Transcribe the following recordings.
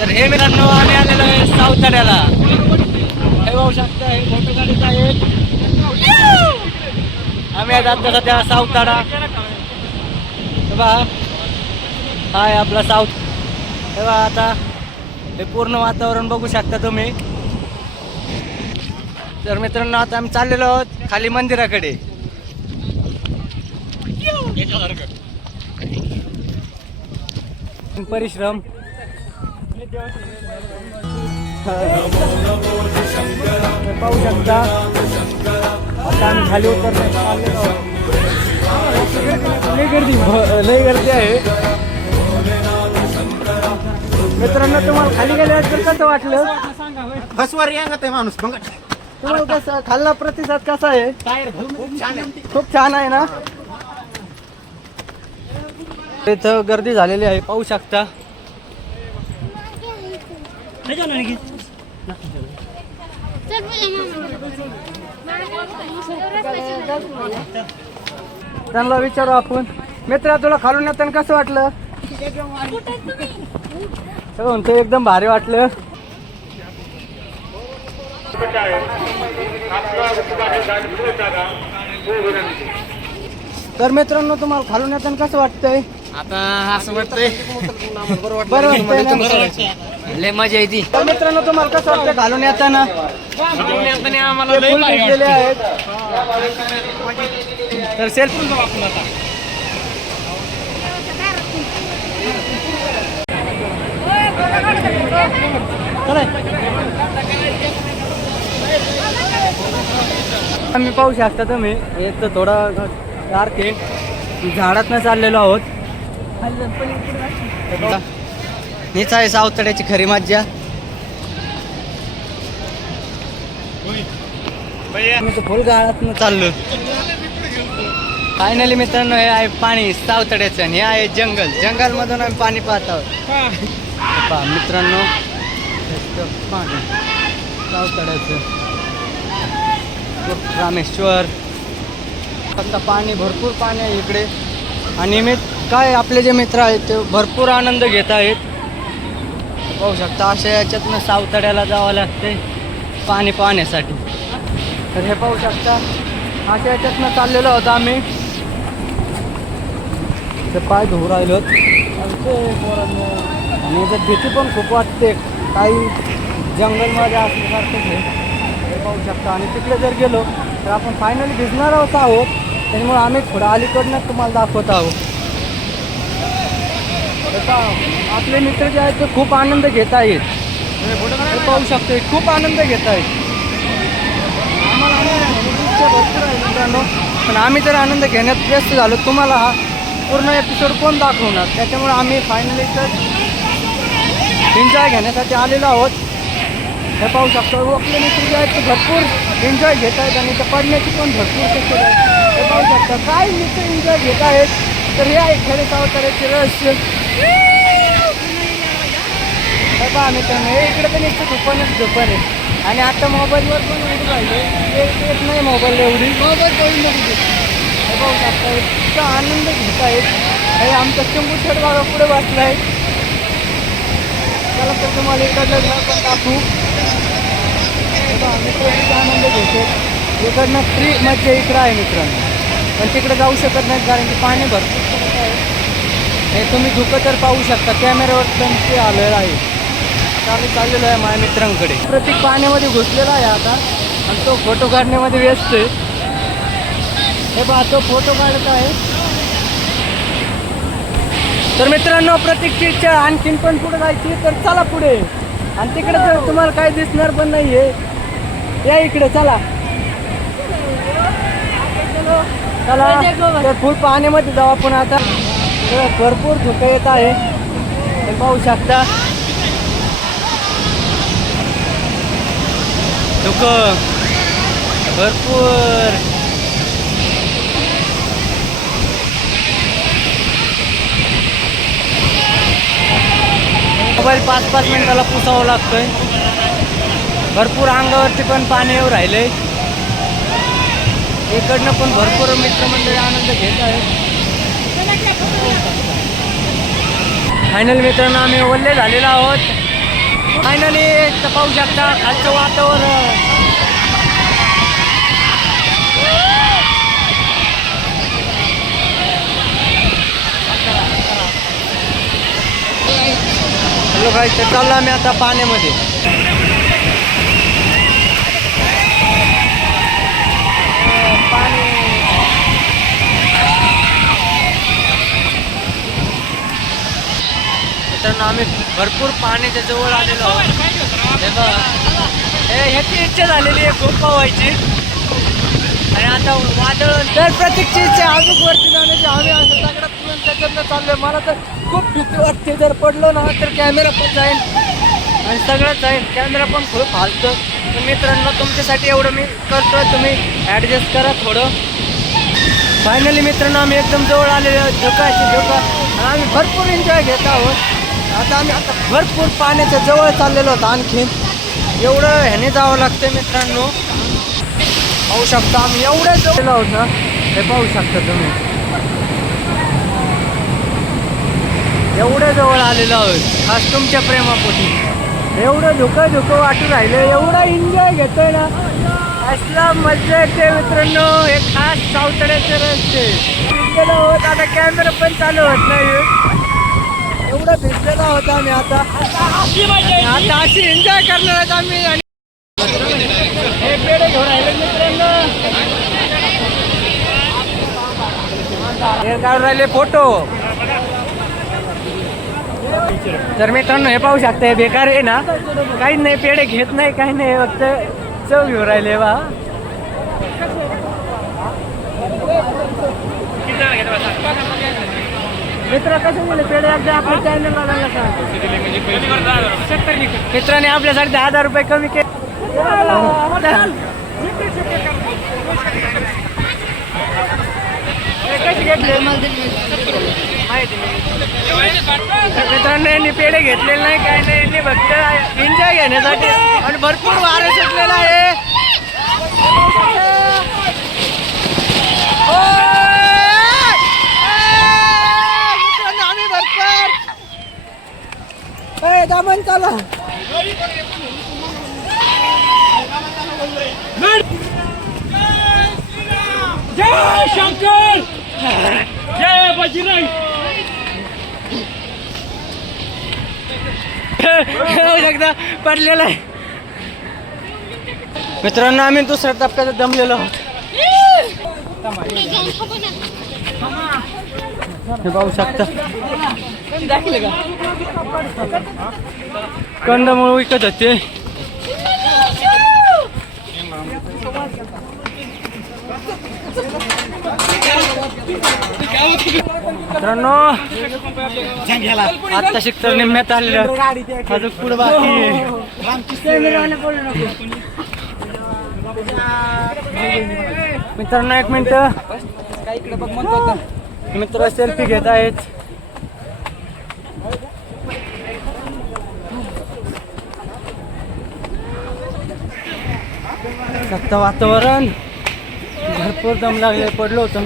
तर हे मित्रांनो आम्ही आलेलो आहे सावताड्याला. हे पाहू शकता हे फोटो काढत आहेत. आम्ही आता सध्या सावताडा. बघा हाय आपला साऊथ. तेव्हा आता हे पूर्ण वातावरण बघू शकता तुम्ही. तर मित्रांनो आता आम्ही चाललेलो आहोत खाली मंदिराकडे. परिश्रम पाहू शकता. आता आम्ही खाली उतरण्यास चाललेलो आहोत. लय गर्दी आहे मित्रांनो. तुम्हाला खाली गेल्यावर कसं वाटलं? फसवर येत आहे माणूस. तुम्हाला कसं खाल्ला प्रतिसाद कसा आहे? खूप छान आहे ना. इथं गर्दी झालेली आहे पाहू शकता. त्यांना विचारू आपण. मित्रा तुला खालून येताना कसं वाटलं? म्हणतो एकदम भारी वाटलं. तर मित्रांनो तुम्हाला खालून येताना कसं वाटतंय? आता असं वाटतंय बरं वाटतंय. लय मजा येते. तर मित्रांनो तुम्हाला कसं वाटतं घालून येताना? आम्हाला लय भारी गेले आहेत. तर सेल्फी आम्ही पाहू शकता तुम्ही. एक तर थोडा डार्क आहे. झाडात चाललेलो आहोत. हीच आहे सावताड्याची खरी मज्जा. फुल गाळात चाललो. फायनली मित्रांनो हे आहे पाणी सावताड्याचं आणि हे आहे जंगल. जंगल मधून आम्ही पाणी पाहत आहोत. पहा मित्रांनो पाणी सावताड्याचं रामेश्वर. आता पाणी भरपूर पाणी आहे इकडे. आणि काय आपले जे मित्र आहेत ते भरपूर आनंद घेत आहेत. पाहू शकता अशा याच्यातनं सावताड्याला जावं लागते पाणी पाहण्यासाठी. तर हे पाहू शकता अशा याच्यातनं चाललेलो होतो आम्ही. ते पाय धुवू राहिलो आणि याच्यात भीती पण खूप वाटते. काही जंगलमध्ये असल्यासारखंच हे पाहू शकता. आणि तिकडे जर गेलो तर आपण फायनली भिजणार आहोत. त्यामुळे आम्ही थोडं अलीकडनं तुम्हाला दाखवत आहोत. आपले मित्र जे आहेत ते खूप आनंद घेत आहेत. हे पाहू शकतो खूप आनंद घेत आहेत. आम्हाला भरपूर आहे मित्रांनो. पण आम्ही जर आनंद घेण्यात व्यस्त झालो तुम्हाला हा पूर्ण एपिसोड कोण दाखवणार? त्याच्यामुळे आम्ही फायनली तर एन्जॉय घेण्यासाठी आलेलो आहोत. हे पाहू शकतो आपले मित्र जे आहेत ते भरपूर एन्जॉय घेत आहेत आणि ते पडण्याची पण भरपूर शक्यता आहे. हे पाहू शकता काय मित्र एन्जॉय घेत आहेत. तर हे आहे खरे सावताड्याचे रहस्य. हे पहा मित्रांनो हे इकडे पण एक झोपण आहे. आणि आता मोबाईलवर पण एवढं राहिले येत नाही मोबाईल एवढी. मोबाईल करून नको. हे पाहू शकता इतका आनंद घेत आहेत. हे आमचा चंबू शेट बाबा पुढे बसला आहे. चला तर तुम्हाला इकडलं घर पण दाखवू. मित्र किती आनंद घेतो. इकडनं फ्री मज्जा इकडं आहे मित्रांनो. पण तिकडे जाऊ शकत नाही कारण की पाणी भरपूर आहे. हे तुम्ही धुकं तर पाहू शकता. कॅमेऱ्यावर पण ते आलेलं आहे. आम्ही चाललेलो आहे माझ्या मित्रांकडे. प्रत्येक पाण्यामध्ये घुसलेला आहे आता आणि तो फोटो काढण्यामध्ये व्यस्त आहे. हे पहा तो फोटो काढत आहे. तर मित्रांनो प्रत्येकची इच्छा आणखीन पण पुढे जायची. तर चला पुढे. आणि तिकडे तर तुम्हाला काय दिसणार पण नाही आहे. या इकडे चला चला. तर फुल पाण्यामध्ये जाऊ आपण आता. भरपूर धुकं येत आहे. हे पाहू शकता धुकं भरपूर. मोबाईल 5-5 मिनिटाला पुसावं लागतोय. भरपूर अंगावरती पण पाणी येऊ राहिले. इकडनं पण भरपूर मित्रमंडळी आनंद घेत आहेत. फायनल मित्रांनो आम्ही ओल्ले झालेलो आहोत. फायनली पाहू शकता खालचं वातावरण. हॅलो गाईस, तर चाललो आम्ही आता पाण्यामध्ये. पाणी मित्रांनो, आम्ही भरपूर पाण्याच्या जवळ आलेलो आहोत. हे बघा, ह्याची इच्छा झालेली आहे खूप पोहायची. आणि आता वादळ तर प्रत्येकची इच्छा अजून वरती जाण्याची. आम्ही असं दगडात तुरून त्याच्यातनं चाललोय. मला तर खूप भीती वाटते. जर पडलो ना तर कॅमेरा पण जाईल आणि सगळंच जाईल. कॅमेरा पण खूप हालतं. तर मित्रांनो, तुमच्यासाठी एवढं मी करतोय, तुम्ही ॲडजस्ट करा थोडं. फायनली मित्रांनो, आम्ही एकदम जवळ आलेलो आहोत. धोकाशी धोका आणि आम्ही भरपूर एन्जॉय घेत आहोत. आम्ही भरपूर पाण्याच्या जवळ चाललेलो आहोत. आणखीन एवढं ह्याने जावं लागतं मित्रांनो. पाहू शकता आम्ही एवढ्या जवळ आहोत ना, हे पाहू शकता तुम्ही. एवढ्या जवळ आलेलो आहोत खास तुमच्या प्रेमापोटी. एवढं धोकं वाटून राहिलं, एवढा एन्जॉय घेतोय ना, असला मजा येते मित्रांनो. हे खास सावतड्याचे रस्ते भिजलेलो आहोत. आता कॅमेरा पण चालू होत नाही. एवढं भिजलेलो आहोत आम्ही. आता अशी एन्जॉय करणार आहेत आम्ही. आणि हे पेढे घेऊन राहिले मित्रांनो. हे काढून राहिले फोटो. तर मित्रांनो, हे पाहू शकता, हे बेकार आहे ना, काहीच नाही. पेढे घेत नाही, काही नाही, फक्त चव घेऊन राहिले बा. मित्र कसे दिले पेढे? एकदा आपल्या चॅनलला सांग. मित्रांनी आपल्यासाठी 10,000 रुपये कमी केले. कशी घेतले मित्रांनो? यांनी पेढे घेतलेले नाही, काही नाही. यांनी फक्त एन्जॉय घेण्यासाठी आणि भरपूर वारं सुटलेला आहे. मित्रांनो, आम्ही भरपूर दामन चाला. जय शंकर, जय बजरंग. एकदा पडलेला आहे मित्रांनो. आम्ही दुसऱ्या टप्प्यात दमलेलो आहोत. हे पाहू शकता, कंदमुळं विकत होते. मित्रांनो, आता शिकतो निम्म्यात आलेलं, अजून पुढे बाकी आहे. मित्रांनो, एक मिनिट. मित्र सेल्फी घेत आहेत. सत्ता वातावरण भरपूर दम लागले. पडलो होतो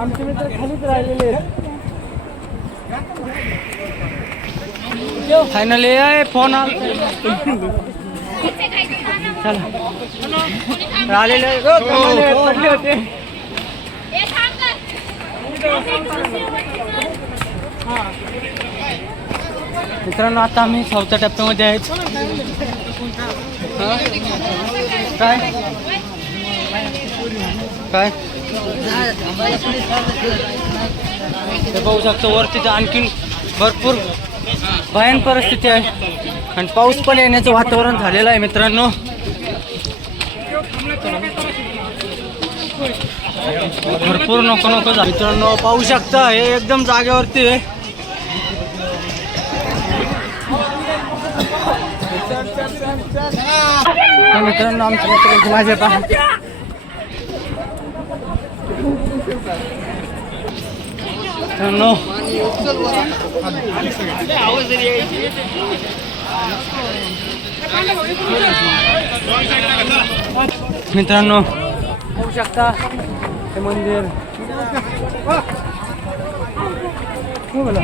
आमचे मित्र खालीच राहिलेले. फायनली फोन चला आलेले पडले होते. मित्रांनो, आता आम्ही चौथ्या टप्प्यामध्ये आहेत. काय काय ते पाहू शकतो. वरती तर आणखीन भरपूर भयान परिस्थिती आहे आणि पाऊस पण येण्याचं वातावरण झालेलं आहे मित्रांनो. भरपूर नको झालं मित्रांनो. पाहू शकता, हे एकदम जागेवरती आहे. मित्रांनो, आमच्या मित्रांचे माझे पहा. मित्रांनो, मित्रांनो पाहू शकता हे मंदिर. हो बोला.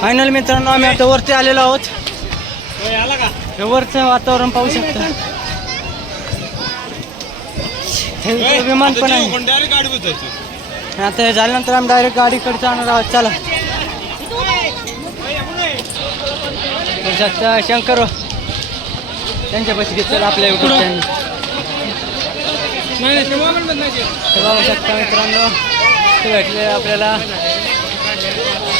फायनल मित्रांनो आम्ही आता वरती आलेलो आहोत. आला का हे वरचं वातावरण पाहू शकता. हे विमान पण आहे. गाडी बसायची आता हे झाल्यानंतर आम्ही डायरेक्ट गाडीकडे जाणार आहोत. चला पाहू शकता शंकर त्यांच्या पैसे घेतलेलं आपल्या युट्यूब चॅनल. हे पाहू शकता मित्रांनो ते भेटले आपल्याला.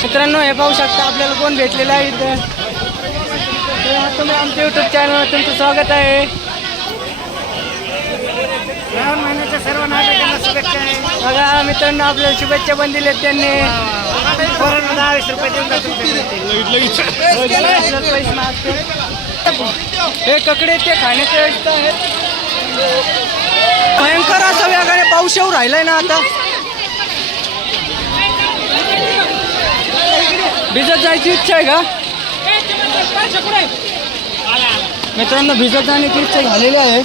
मित्रांनो हे पाहू शकता आपल्याला कोण भेटलेलं आहे इथं. तुम्ही आमच्या युट्यूब चॅनलवर तुमचं स्वागत आहे. श्रावण महिन्याच्या सर्व नागरिकांना शुभेच्छा आहे. बघा मित्रांनो आपल्याला शुभेच्छा पण दिल्यात त्यांनी. पोरांना 10-20 रुपये देऊन टाकतो पैसे मागते. हे ककडे ते खाण्याचे व्यस्त आहेत. भयंकर असा वेगाने पाऊस येऊ राहिलाय ना आता. भिजत जायची इच्छा आहे का मित्रांनो? भिजत जाण्याची इच्छा झालेली आहे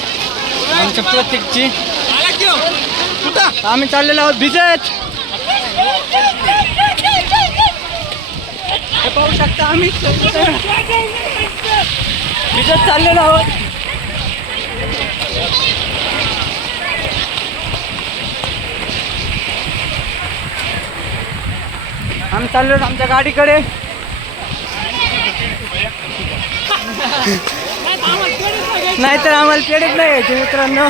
आमच्या प्रत्येकची. आम्ही चाललेलो आहोत भिजत. हे पाहू शकता आम्ही भिजत चाललेलो आहोत. आम्ही चाललो आमच्या गाडीकडे. नाहीतर आम्हाला पेढेच नाही यायचे मित्रांनो.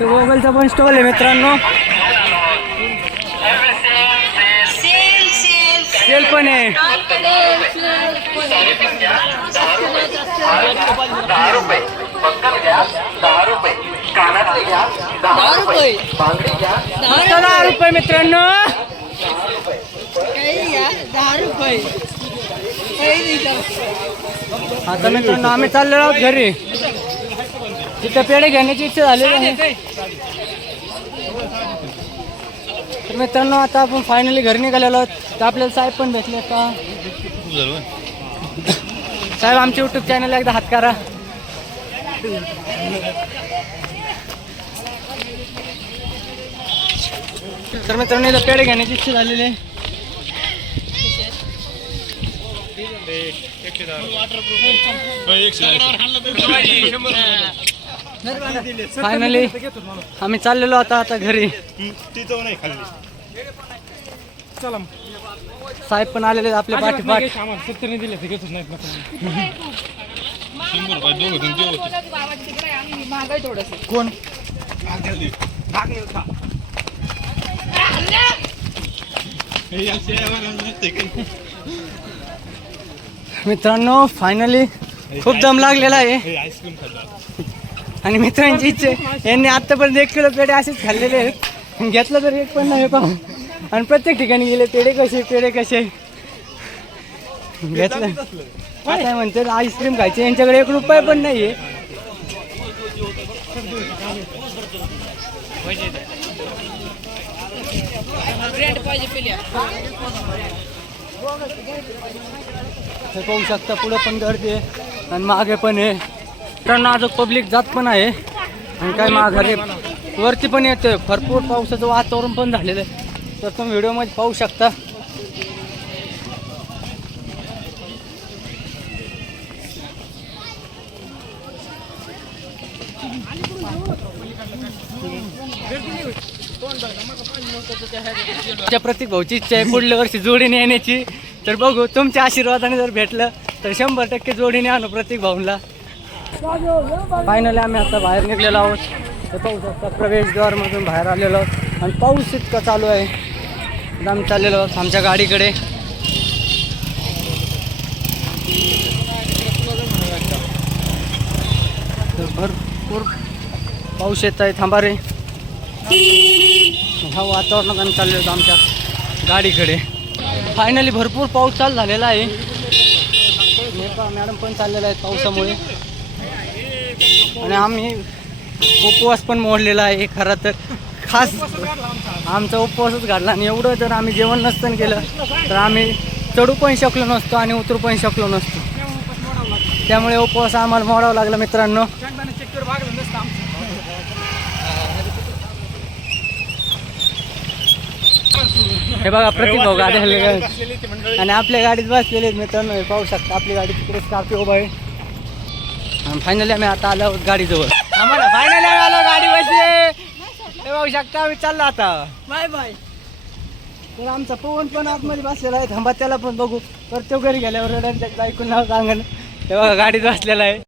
तो गोगलचा पण स्टॉल आहे मित्रांनो. सेल पण आहे. 10 रुपये बक्कल घ्या 10 रुपये कानातले घ्या 10 रुपये बांगडी घ्या 10 रुपये मित्रांनो. 10 रुपये. आता मित्रांनो आम्ही चाललो आहोत घरी. तिथे पेढे घेण्याची इच्छा झालेली आहे. तर मित्रांनो आता आपण फायनली घरी निघालेलो आहोत. तर आपल्याला साहेब पण भेटले का साहेब? आमच्या युट्यूब चॅनलला एकदा हात करा. तर मित्रांनो इथं पेढे घेण्याची इच्छा झालेली आहे. फायनली आम्ही चाललेलो आता घरी. साहेब पण आलेले आपल्या पाठीपाठ. दिले ते घेतच नाहीत. कोण मित्रांनो फायनली खूप दम लागलेला आहे. आणि मित्रांची इच्छा आहे यांनी आतापर्यंत 1 किलो पेढे असेच खाल्लेले आहेत. घेतलं तर एक पण नाही पाहून. आणि प्रत्येक ठिकाणी गेले पेढे कसे घेतलं. काय म्हणते आईस्क्रीम खायचे यांच्याकडे 1 रुपया पण नाहीये. हे पाहू शकता पुढं पण गर्दी आहे आणि मागे पण आहे. मित्रांनो अजून पब्लिक जात पण आहे आणि काय माघारी वरती पण येतं. भरपूर पावसाचं वातावरण पण झालेलं आहे. तर तुम्ही व्हिडिओमध्ये पाहू शकता. प्रत्येक भाऊची इच्छा आहे पुढल्या वर्षी जोडीने येण्याची. तर बघू तुमच्या आशीर्वादाने जर भेटलं तर 100% जोडीने आणू प्रत्येक भाऊला. फायनली आम्ही आता बाहेर निघलेलो आहोत. तर पाहू शकता प्रवेशद्वारमधून बाहेर आलेलो आहोत आणि पाऊस इतका चालू आहे. आम्ही चाललेलो आहोत आमच्या गाडीकडे. तर भरपूर पाऊस येत आहे. थांबा रे. ह्या वातावरणात आम्ही चाललो होतो आमच्या गाडीकडे. फायनली भरपूर पाऊस चालू झालेला आहे. मॅडम पण चाललेला आहे पावसामुळे. आणि आम्ही उपवास पण मोडलेला आहे. खरं तर खास आमचा उपवासच घडला. आणि एवढं जर आम्ही जेवण नसतं केलं तर आम्ही चढू पण शकलो नसतो आणि उतरू पण शकलो नसतो. त्यामुळे उपवास आम्हाला मोडावा लागला मित्रांनो. भागलं नसतं आमचं. हे बघा प्रतिभाव गाडी आणि आपल्या गाडीत बसलेले मित्रांनो हे पाहू शकता आपली गाडी तिकडे स्कॉर्पिओ उभा आहे आणि फायनली आम्ही आता आलो आहोत गाडीजवळ आम्हाला फायनली आम्ही आलो गाडी बसली हे पाहू शकता आम्ही चाललो आता बाय बाय तर आमचा पवन पण आतमध्ये बसलेला आहे थांबा त्याला पण बघू तर तो घरी गेल्यावर रडायचं ऐकून नाव सांगा हे बघा गाडीत बसलेला आहे